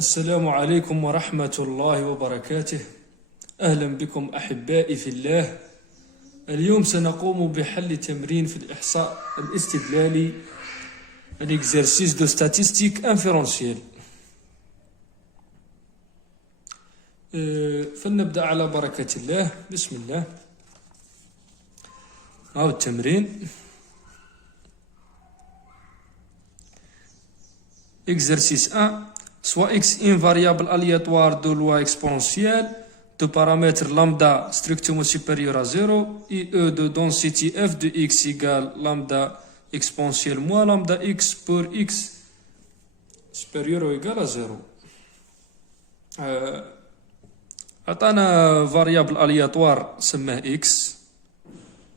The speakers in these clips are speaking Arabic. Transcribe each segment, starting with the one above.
السلام عليكم ورحمة الله وبركاته. أهلا بكم أحبائي في الله. اليوم سنقوم بحل تمرين في الإحصاء الاستدلالي l'exercice de statistique inférentielle. فلنبدأ على بركة الله. بسم الله. هاو التمرين. Exercice 1. Soit x une variable aléatoire de loi exponentielle de paramètres lambda strictement supérieur à 0 et e de density f de x égale lambda exponentielle moins lambda x pour x supérieur ou égal à 0. عطانا variable aléatoire سماه x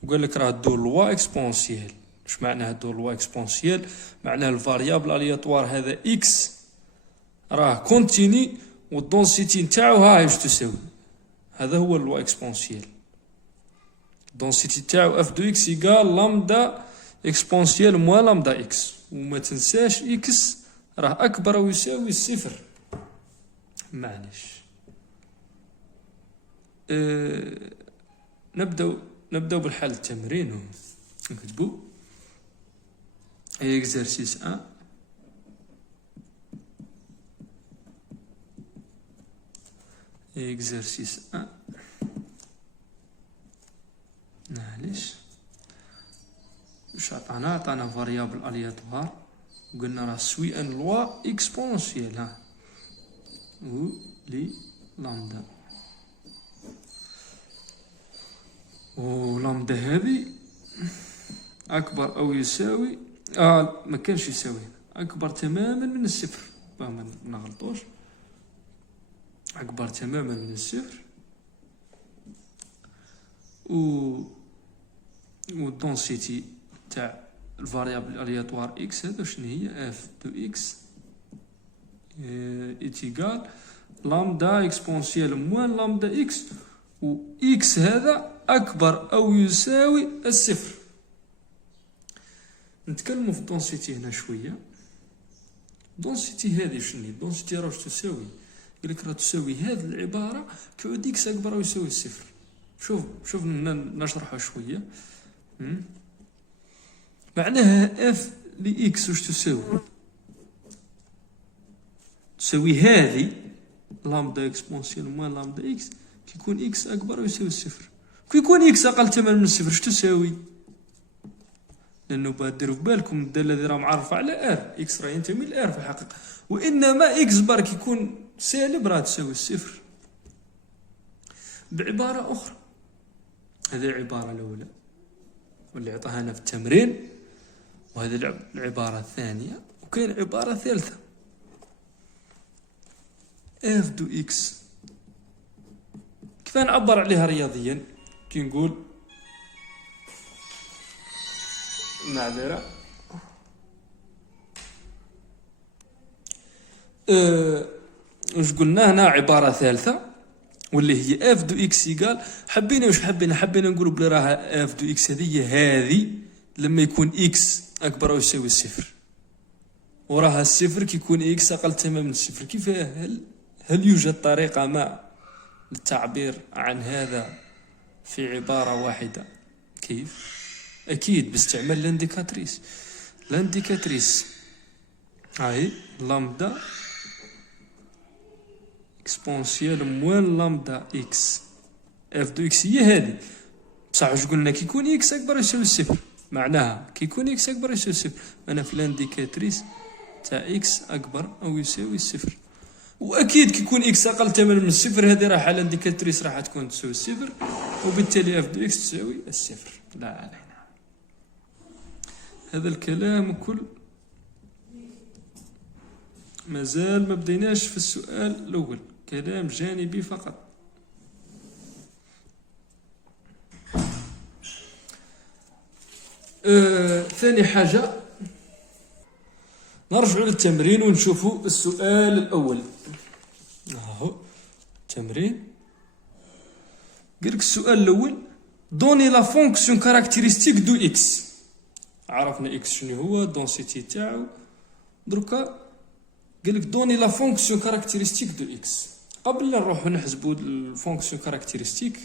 وقال لك راه دو لوا اكسبونسيال. اش معنى دو لوا اكسبونسيال؟ معناه الفاريابل الياتوار هذا x راه كونتيني والدونسيتي نتاعو ها اش تساوي. هذا هو اللوا اكسبونسيال. الدونسيتي تاعو اف دو اكس ايكال لامدا اكسبونسيال موان لامدا اكس، وما تنساش اكس راه اكبر او يساوي الصفر. معليش. نبداو بالحل التمرين. نكتبو exercice 1. exercice 1. معليش. واش عطانا فاريابل الياتوار وقلنا راه سوي ان لوا اكسبونسيال ها و لي لامدا، و لامدا هذه اكبر او يساوي ما كانش يساوي، اكبر تماما من الصفر باه ما نغلطوش، اكبر تماما من الصفر، و الدونسيتي تاع الفاريابل الياتوار اكس هذا شنو هي؟ اف دو اكس ايتيغال لامدا اكسبونسيال موان لامدا اكس، و اكس هذا اكبر او يساوي الصفر. نتكلموا في الدونسيتي هنا شويه. الدونسيتي هذه شنو هي؟ الدونسيتي راه واش تساوي؟ قالك راه تساوي هذه العباره كعود اكس اكبر او يساوي الصفر. شوف نشرحها شويه. معناها اف لي اكس واش تساوي؟ تساوي هذه لامدا اكسبونسيال موان لامدا اكس كيكون اكس اكبر او يساوي الصفر. كيكون اكس اقل تماما من الصفر اش تساوي؟ لانه بادروا في بالكم الداله اللي راه معرفه على ار، اكس راه ينتمي لار في الحقيقه، وانما اكس برك يكون سالب راه تساوي الصفر. بعباره اخرى، هذه العباره الاولى واللي عطاها لنا في التمرين، وهذه العباره الثانيه، وكاين عباره ثالثه اف دو اكس. كيف نعبر عليها رياضيا؟ كي نقول معذرة واش قلنا هنا؟ عبارة ثالثة واللي هي اف دو اكس يقال حبينا نقولوا بلي راها اف دو اكس هذه لما يكون اكس اكبر او يساوي الصفر، وراها الصفر كيكون اكس اقل تماما من الصفر. كيف هل يوجد طريقة ما للتعبير عن هذا في عبارة واحدة؟ كيف؟ أكيد باستعمال لانديكاتريس. هاي لامدا اكسبونسيال موان لامدا اكس اف دو اكس هي هذه. بصح واش قلنا؟ كيكون اكس اكبر يساوي الصفر. معناها كيكون اكس اكبر يساوي الصفر، انا في لانديكاتريس تاع اكس اكبر او يساوي الصفر. واكيد كيكون اكس اقل تماما من الصفر، هذه راح لانديكاتريس راح تكون تساوي الصفر، وبالتالي اف دو اكس تساوي الصفر. لا علينا. هذا الكلام كل مازال ما بديناش في السؤال الأول، كلام جانبي فقط. ثاني حاجة نرجع للتمرين ونشوفوا السؤال الأول. اهو التمرين. قالك السؤال الأول دوني لا فونكسيون كاركتيرستيك دو اكس. عرفنا اكس شنو هو، الدونسيتي تاعو. دركا قال لك دوني لا فونكسيون كاركتيرستيك دو اكس. قبل لا نروحو نحسبو الفونكسيون كاركتيرستيك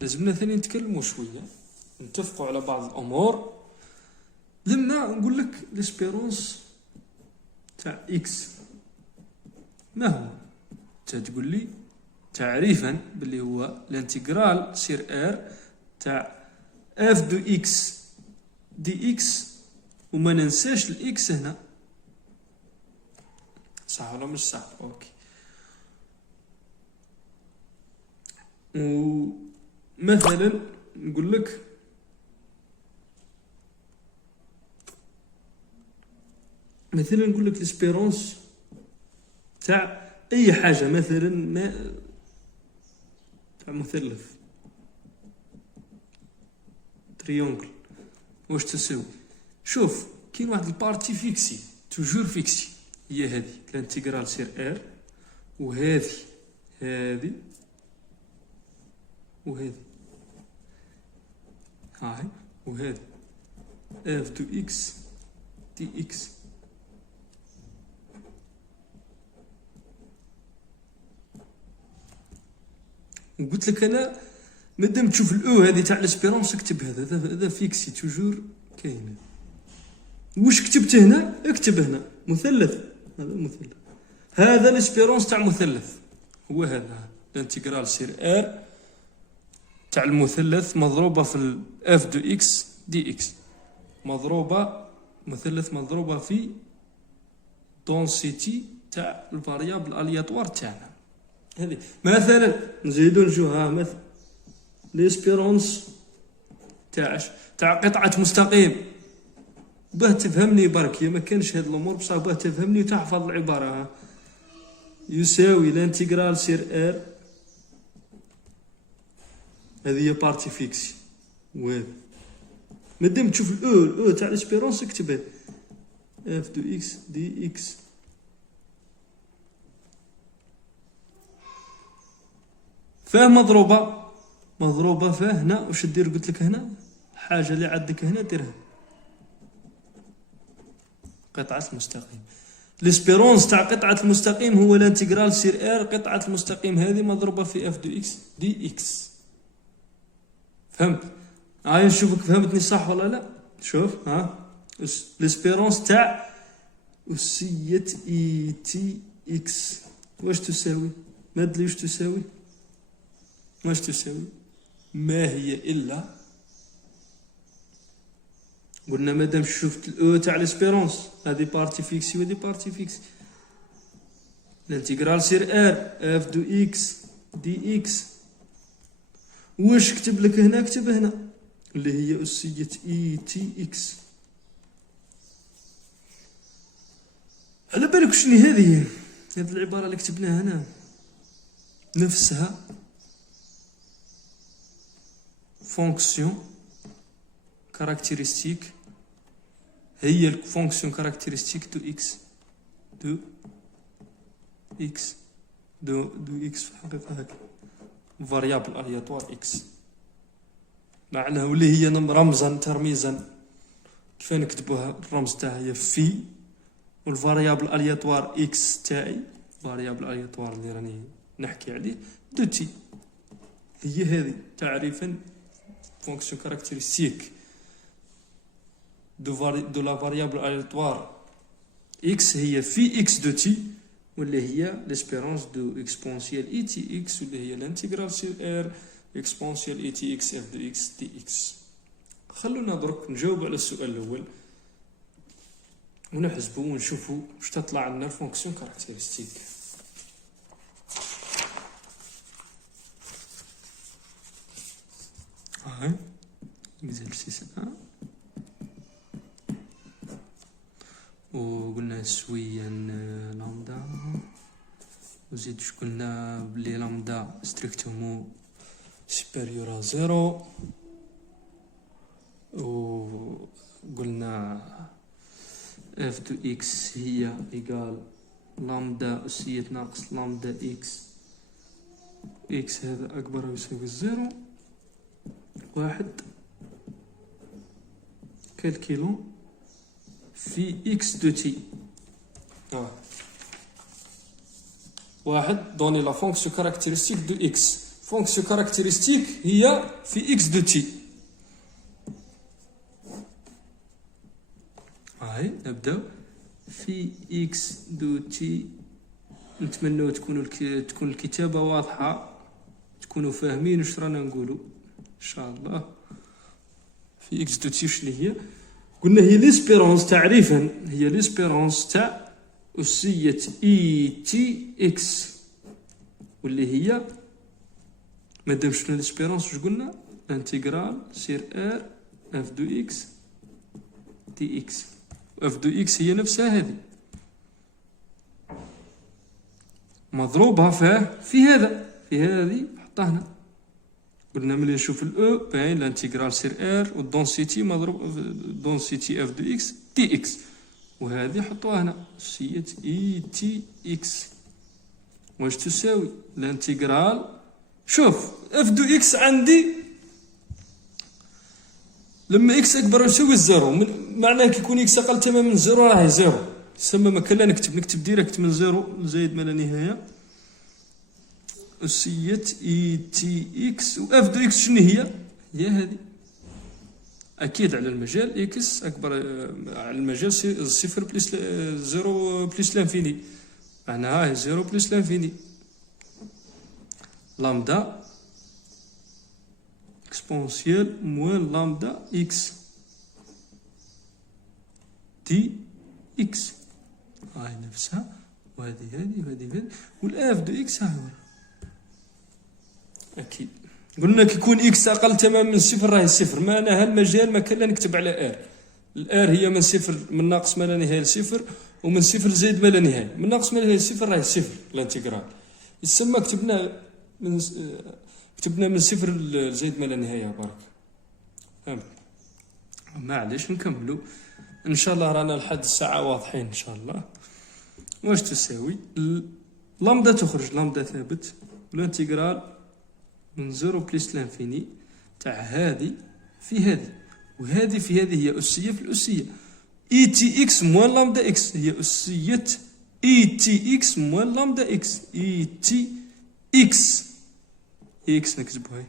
لازمنا ثاني نتكلمو شويه، نتفقوا على بعض الامور. لما نقول لك ليسبيرونس تاع اكس ما هو، انت تقول لي تعريفا باللي هو الانتجرال سير ار تاع اف دو اكس دي اكس، وما ننساش الاكس هنا. صح ولا مش صح؟ اوكي. ومثلا نقول لك ليسبيرونس تاع اي حاجه، مثلا ما تاع مثلث تريونغل، واش تساوي؟ شوف كاين واحد البارتي فيكسي توجور فيكسي، هي هذه الانتجرال سير ار، وهذه وهذه هاي، وهذه اف دو اكس دي اكس. وقلت لك انا مادام تشوف الاو هذه تاع ليسبيرونس اكتب هذا فيكسي توجور كاين. واش كتبت هنا؟ اكتب هنا مثلث، هذا مثلث، هذا ليسبيرونس تاع مثلث، هو هذا الانتجرال سير ار تاع المثلث مضروبه في الاف دو اكس دي اكس، مضروبه مثلث مضروبه في دونسيتي تاع الفاريابل الياتوار تاعنا. هذه مثلا نزيدو نشوفها مثلا ليسبيرونس تاع قطعه مستقيم. باه تفهمني برك، ما كانش هاد الامور بصح باه تفهمني وتحفظ العباره. يساوي الانتجرال سير ار، هذه هي بارتي فيكسي، وهذا مادام تشوف الاو تاع ليسبيرونس اكتبها اف دو اكس دي اكس. فاه مضروبه فاه هنا. واش دير؟ قلت لك هنا الحاجه اللي عندك هنا ديرها قطعه المستقيم. ليسبيرونس تاع قطعه المستقيم هو الانتجرال سير ار قطعه المستقيم هذه مضروبه في اف دو اكس دي اكس. فهمت؟ هاي نشوفك فهمتني صح ولا لا. شوف ها ليسبيرونس تاع أسية اي تي اكس واش تساوي؟ ما ادري واش تساوي. واش تساوي؟ ما هي الا قلنا مادام شفت الاو تاع ليسبيرونس هذه بارتي فيكسي وهذه بارتي فيكسي، الانتجرال سير ار اف دو اكس دي اكس. واش كتب لك هنا؟ كتب هنا اللي هي أسية اي تي اكس. على بالك شنو هذه العبارة اللي كتبناها هنا نفسها فونكسيون كاركتيرستيك، هي الفونكسيون كاركتيرستيك دو اكس دو اكس دو اكس في الحقيقة هكا فاريابل الياتوار اكس، معناها واللي هي رمزا ترميزا كيف نكتبوها؟ الرمز تاعها هي في، والفاريابل الياتوار اكس تاعي فاريابل الياتوار اللي راني نحكي عليه دو تي. هي هذه تعريفا فونكسيون كاركتيرستيك دو لا فاريابل الياتوار اكس هي في اكس دو تي، واللي هي ليسبيرونس دو اكسبونسيال اي تي اكس، واللي هي الانتجرال سير ار اكسبونسيال اي تي اكس اف دو اكس دي اكس. خلونا درك نجاوب على السؤال الاول ونحسبوا ونشوفوا واش تطلع لنا الفونكسيون كاركتيرستيك. هاي اكزرسيس وقلنا سويا لامدا، وزيد قلنا بلي لامدا ستريكتومو سوبيريور ا زيرو، وقلنا اف دو اكس هي ايكال لامدا أسية ناقص لامدا اكس، اكس هذا اكبر أو يساوي الزيرو، واحد كالكيلو في اكس دو تي. واحد دوني لا فونكسيون كاركتيرستيك دو اكس. فونكسيون كاركتيرستيك هي في اكس دو تي. هاي نبداو في اكس دو تي. نتمنوا تكون الكتابه واضحه، تكونوا فاهمين واش رانا نقولوا ان شاء الله. في اكس دو تي شنو هي؟ قلنا هي ليسبيرونس. تعريفا هي ليسبيرونس تاع أسية اي تي اكس، واللي هي مادام شنو ليسبيرونس واش قلنا؟ انتيغرال سير ار اف دو اكس دي اكس. اف دو اكس هي نفسها هذه مضروبها في هذه حطها هنا. قلنا ملي نشوف الاو باين الانتيغرال سير ار والدونسيتي مضروب دونسيتي اف دو اكس دي اكس، وهذه حطوها هنا أسية اي تي اكس واش تساوي الانتيغرال. شوف اف دو اكس عندي لما اكس اكبر يساوي الزيرو، معناه كي يكون اكس اقل تماما من زيرو راهي زيرو. تسمى ما كان لا نكتب ديريكت من زيرو زايد ما لا نهايه أسية اي تي اكس. و اف دو اكس شنو هي؟ هي هذه اكيد على المجال اكس اكبر على المجال صفر بلس زيرو بلس لانفيني، معناها هاي زيرو بلس لانفيني لامدا اكسبونسيال موان لامدا اكس دي اكس. هاي نفسها، وهذه وهذه والاف دو اكس هاي اكيد. قلنا كي يكون اكس اقل تماما من صفر راهي صفر، معناها المجال ما كان لا نكتب على ار. الار هي من صفر من ناقص ما لا نهايه لصفر، ومن صفر زائد ما لا نهايه. من ناقص ما لا نهايه لصفر راهي صفر الانتيغرال. يسمى كتبنا من صفر لزائد ما لا نهايه. برك فهمت؟ معليش نكملوا ان شاء الله. رانا لحد الساعه واضحين ان شاء الله. واش تساوي لامدا تخرج لامدا ثابت، والانتيغرال من زيرو بليس لانفيني تاع هذه في هذه، وهذه في هذه هي أسية في الأسية. اي تي اكس موان لامدا اكس هي أسية اي تي اكس موان لامدا اكس. اي تي اكس اكس نكتبوها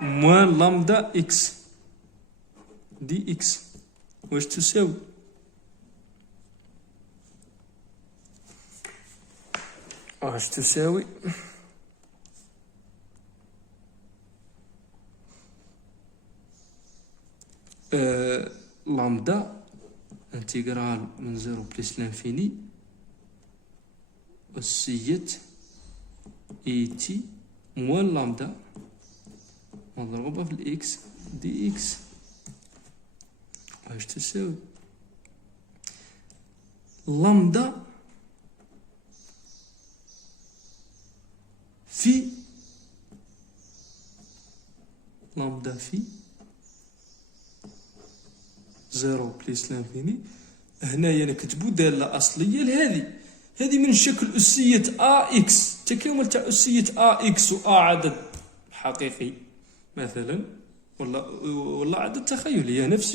موان لامدا اكس دي اكس واش تساوي؟ واش تساوي لامدا انتيغرال من زيرو بلس لانفيني أسية اي تي موان لامدا مضروبة في الاكس دي اكس واش تساوي؟ لامدا في لامدا في زيرو بليس لانفيني. هنايا نكتبو دالة أصلية لهذه. هذه من شكل أسية أ إكس، تكامل تاع أسية أ إكس و أ عدد حقيقي مثلا، ولا عدد تخيلي، نفس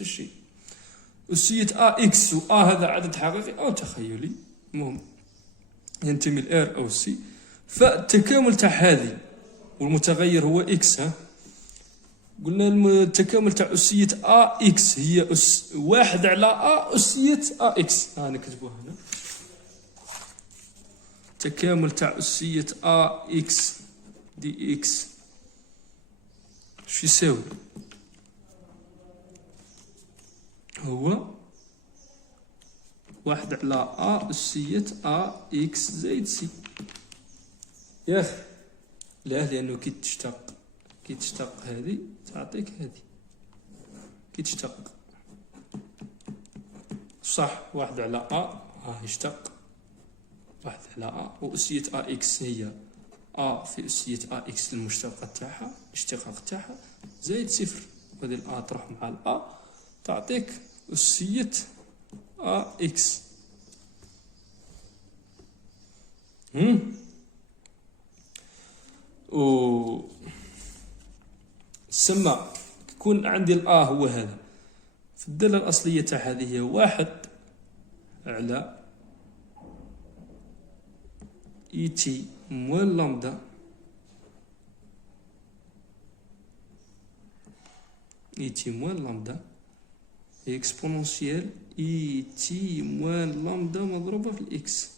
الشيء. أسية أ إكس و أ هذا عدد حقيقي أو تخيلي، المهم ينتمي لآر أو سي. فالتكامل تاع هذه والمتغير هو إكس. قلنا التكامل تاع أسية أ إكس هي واحد على أ أسية أ إكس. نكتبوها هنا. تكامل تاع أسية أ إكس دي إكس شو يساوي؟ هو واحد على أ أسية أ إكس زائد سي. ياخ لا، لأنه كي تشتق هذه تعطيك هذه كي تشتق صح. واحد على أ يشتق واحد على أ، وأسية أ إكس هي أ في أسية أ إكس المشتقة تاعها الاشتقاق تاعها زائد صفر، وهذه الأ تروح مع الأ تعطيك أسية أ إكس. و سما يكون عندي الآ هو هذا، في الدالة الأصلية تاع هذه هي واحد على اي تي موان لامدا اي تي موان لامدا اكسبونونسيال اي تي موان لامدا مضروبة في الاكس.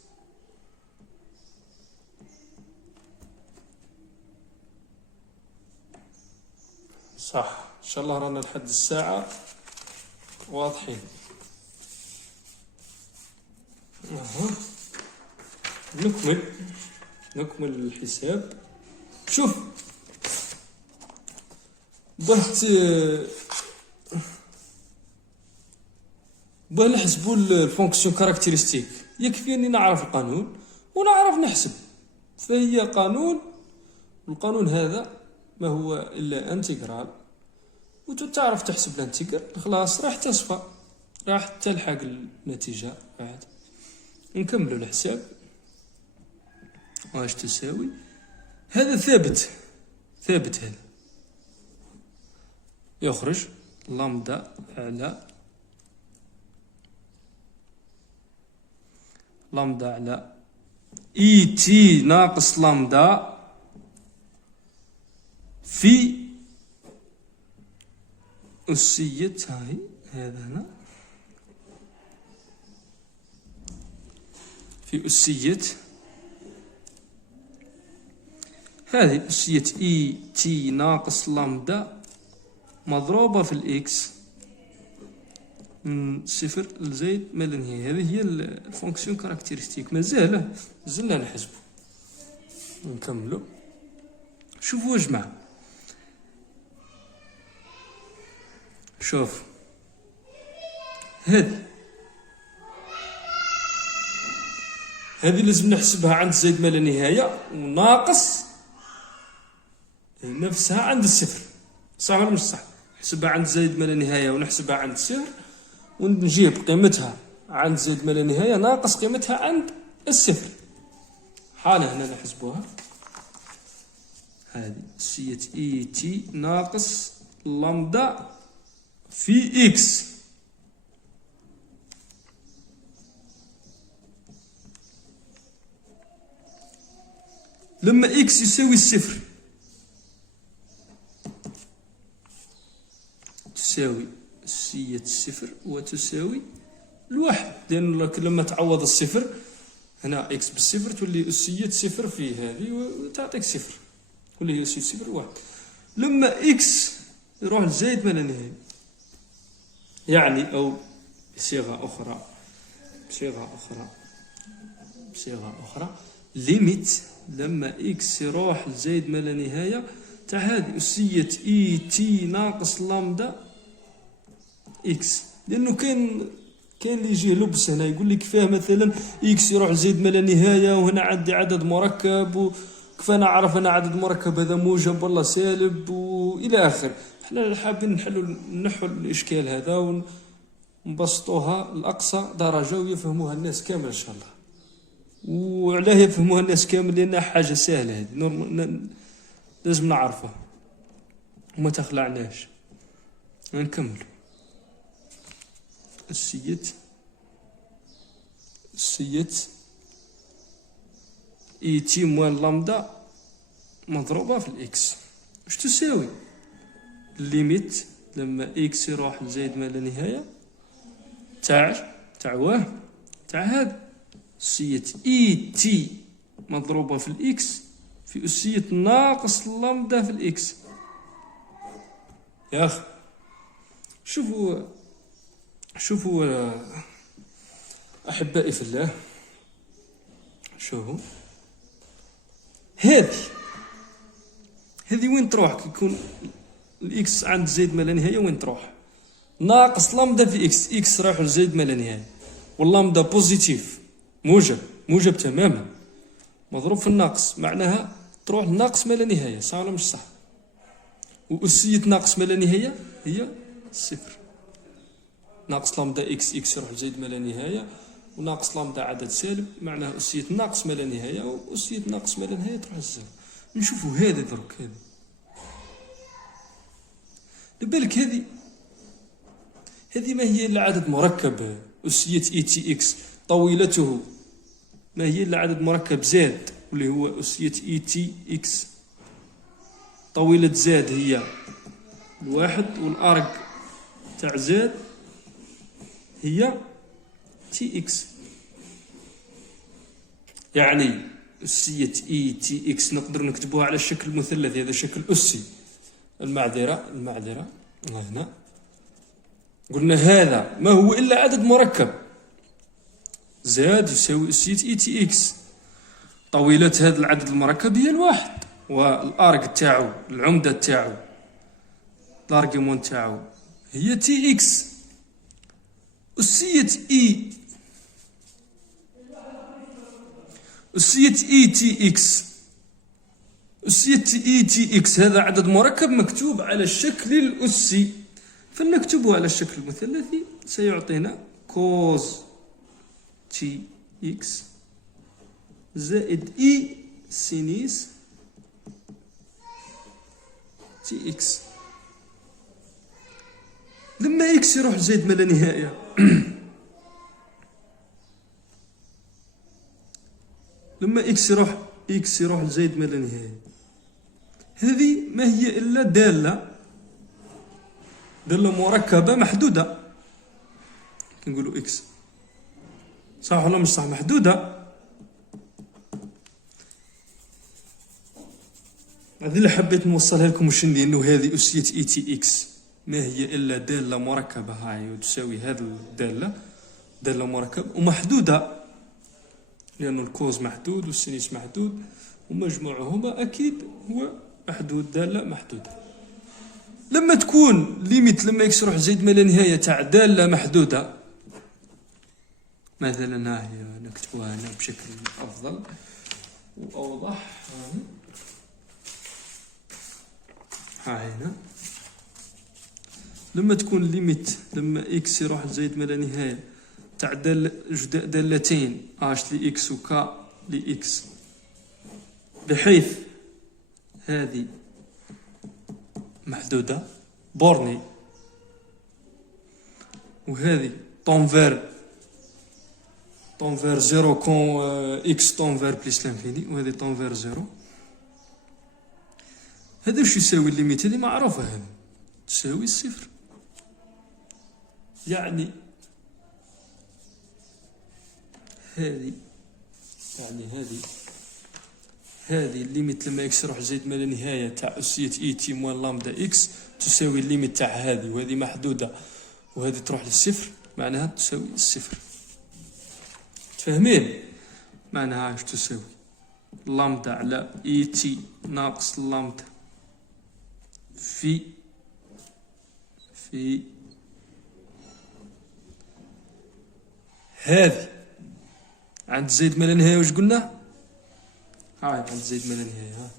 صح، ان شاء الله رانا لحد الساعة واضحين. نكمل الحساب. شوف باه نحسبوا الفونكسيون كاركتيرستيك يكفي اني نعرف القانون ونعرف نحسب. فهي قانون، القانون هذا ما هو الا انتجرال، وتعرف تحسب الانتجرال خلاص راح تصفى، راح تلحق النتيجة بعد. نكملوا الحساب. واش تساوي؟ هذا ثابت هذا يخرج لامدا على اي تي ناقص لامدا في أسية هاي هذا هنا في أسية هذه أسية اي تي ناقص لامدا مضروبة في الإكس من صفر لزايد ما لا نهاية. هذه هي الفونكسيون كاركتيرستيك. مازلنا نحسبو. نكملو. شوفوا يا جماعة، شوف هذه لازم نحسبها عند زايد ما لا نهاية وناقص نفسها عند الصفر. صح ولا مش صح؟ نحسبها عند زايد ما لا نهاية ونحسبها عند الصفر، ونجيب قيمتها عند زايد ما لا نهاية ناقص قيمتها عند الصفر. حالة هنا نحسبوها. هذه أسية اي تي ناقص لامدا في اكس. لما اكس يساوي الصفر تساوي أسية الصفر وتساوي الواحد، لأن لما تعوض الصفر هنا اكس بالصفر تولي أسية صفر في هذه وتعطيك صفر، تولي أسية صفر واحد. لما اكس يروح لزايد ما لا نهاية، يعني أو بصيغة أخرى ليميت لما اكس يروح لزايد ما لا نهاية تاع هذه أسية اي تي ناقص لامدا اكس. لأنه كاين اللي يجيه لبس هنا يقول لك فيه مثلا اكس يروح لزايد ما لا نهاية وهنا عندي عدد مركب، وكيف أنا أعرف أنا عدد مركب هذا موجب ولا سالب وإلى آخر. احنا حابين نحل الإشكال هذا ونبسطوها لأقصى درجة ويفهموها الناس كامل إن شاء الله. وعلاه يفهموها الناس كامل لأنها حاجة سهلة هذه لازم نعرفها وما تخلعناش. نكمل. السيت اي تي موان لامدا مضروبة في الاكس. واش تساوي؟ الليميت لما اكس يروح لزايد ما لا نهاية تاع هذا أسية اي تي مضروبة في الاكس في أسية ناقص لامدا في الاكس. يا أخي شوفوا أحبائي في الله، شوفوا هذه وين تروح كي يكون الإكس عند زايد ما لا نهاية؟ وين تروح؟ ناقص لامدا في إكس رايح لزايد ما لا نهاية، واللامدا بوزيتيف موجب تماما مضروب في الناقص، معناها تروح لناقص ما لا نهاية. صح ولا مش صح؟ وأسية ناقص ما لا نهاية هي صفر. ناقص لامدا اكس يروح لزايد ما لا نهاية، وناقص لامدا عدد سالب، معناها أسية ناقص ما لا نهاية، وأسية ناقص ما لا نهاية تروح للزيرو. نشوفوا هذا درك هذا لبالك هذه ما هي إلا عدد مركب. أسية اي تي اكس طويلته ما هي إلا عدد مركب زاد واللي هو أسية إي تي إكس. طويلة زاد هي الواحد، والأرق تاع زاد هي تي إكس. يعني أسية إي تي إكس نقدر نكتبوها على الشكل المثلثي، هذا شكل أسي. المعذرة هنا قلنا هذا ما هو إلا عدد مركب، زاد يساوي أسية إي تي إكس. طويلة هذا العدد المركب هي الواحد، والأرق تاعو العمدة تاعو الارجيومون تاعو هي تي إكس. أسية إي تي إكس، أسية إي تي إكس هذا عدد مركب مكتوب على الشكل الأسي، فلنكتبه على الشكل المثلثي. سيعطينا كوز تي إكس زائد إي سينيس تي إكس. لما إكس يروح زائد ما لا نهاية لما إكس يروح لزائد ما لا نهاية، هذه ما هي إلا دالة مركبة محدودة. كنقولوا إكس صح ولا مش صح؟ محدودة. هذه اللي حبيت نوصلها لكم، وش انه هذه أسية إي تي إكس ما هي إلا دالة مركبة، هاي تساوي هذه الدالة دالة مركبة ومحدودة، لأنه الكوز محدود والسينيس محدود، ومجموعهما أكيد هو محدود، دالة محدودة. لما تكون ليميت لما إكس يروح زائد ما لا نهاية تاع دالة محدودة، مثلا هي نكتبوها هنا بشكل أفضل وأوضح. ها هنا لما تكون ليميت لما إكس يروح زائد ما لا نهاية تاع دالتين اش لإكس وكا لإكس، بحيث هذه محدودة بورني وهذه طونفير زيرو كون إكس طونفير بليس لانفيني، وهذه طونفير زيرو. هذا وش يساوي الليميت؟ هذه معروفة، هذه تساوي الصفر. يعني هذه الليميت لما إكس يروح زائد ما لا نهاية تاع أسية إي تي موان لامدا إكس تساوي الليميت تاع هذه، وهذه محدودة وهذه تروح للصفر، معناها تساوي الصفر. تفهمين؟ معناها اش تساوي لامدا على إي تي ناقص لامدا في هذه عند زائد ما لا نهاية. واش قلنا؟ هاي عند زائد ما لا نهاية، ها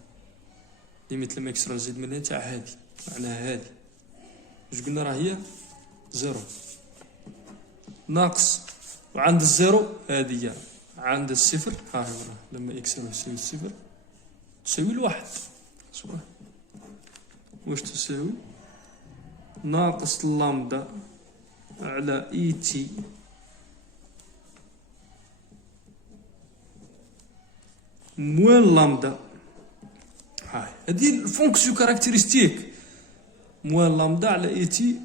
ليميت لما يكسر زائد ما لا نهاية تاع هذه، معناها هذه واش قلنا راه هي زيرو ناقص، وعند الزيرو هذه عند الصفر، ها هي لما إكس يساوي الصفر تساوي الواحد. واش تساوي؟ ناقص لامدا على إي تي موان لامدا. هاي هذه الفونكسيون كاركتيرستيك، موان لامدا على إي تي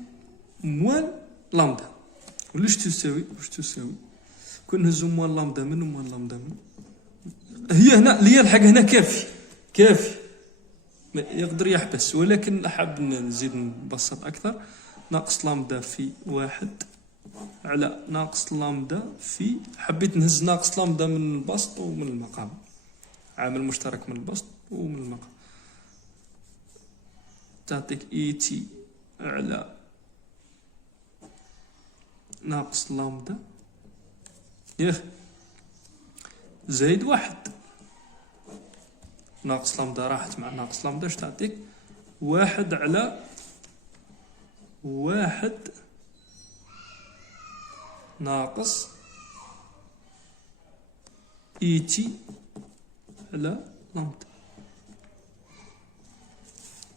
موان لامدا. واش تساوي؟ كون نهزو موان لامدا من وموان لامدا من، هي هنا اللي يلحق هنا كافي يقدر يحبس، ولكن حاب نزيد نبسط أكثر. ناقص لامدا في واحد على ناقص لامدا في، حبيت نهز ناقص لامدا من البسط ومن المقام، عامل مشترك من البسط ومن المقام، تعطيك إي تي على ناقص لامدا زائد واحد. ناقص لامدا راحت مع ناقص لامدا، اش تعطيك؟ واحد على واحد ناقص إي تي على لامدا.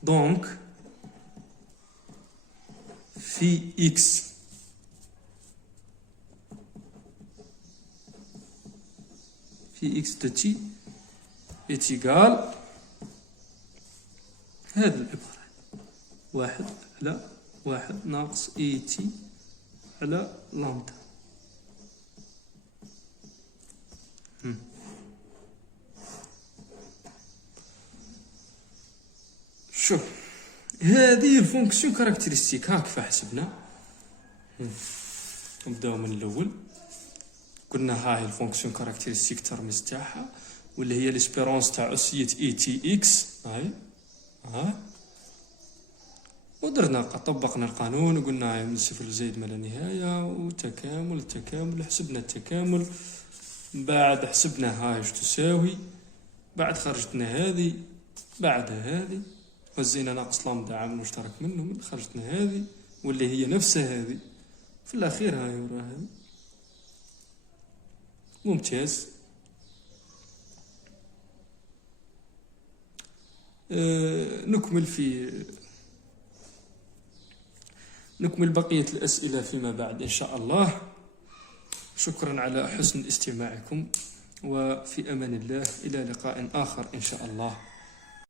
دونك في إكس دو تي إتيغال هذه العبارة، 1 على 1 ناقص إي تي على لامدا. شوف هذه الفونكسيون كاركتيرستيك ها كيف حسبنا. نبداو من الاول. قلنا ها هي الفونكسيون كاركتيرستيك ترمز تاعها واللي هي ليسبيرونس تاع اسية اي تي اكس. هاي ودرنا طبقنا القانون وقلنا هاي من صفر لزائد ما لا نهاية وتكامل التكامل. حسبنا التكامل، بعد حسبنا هاي اش تساوي، بعد خرجتنا هذه، بعد هذه وزينا ناقص لامدا عامل مشترك منهم، خرجتنا هذه واللي هي نفسها هذه في الأخير. هاي وراها ممتاز. نكمل بقية الأسئلة فيما بعد إن شاء الله. شكرا على حسن استماعكم، وفي أمان الله، إلى لقاء آخر إن شاء الله.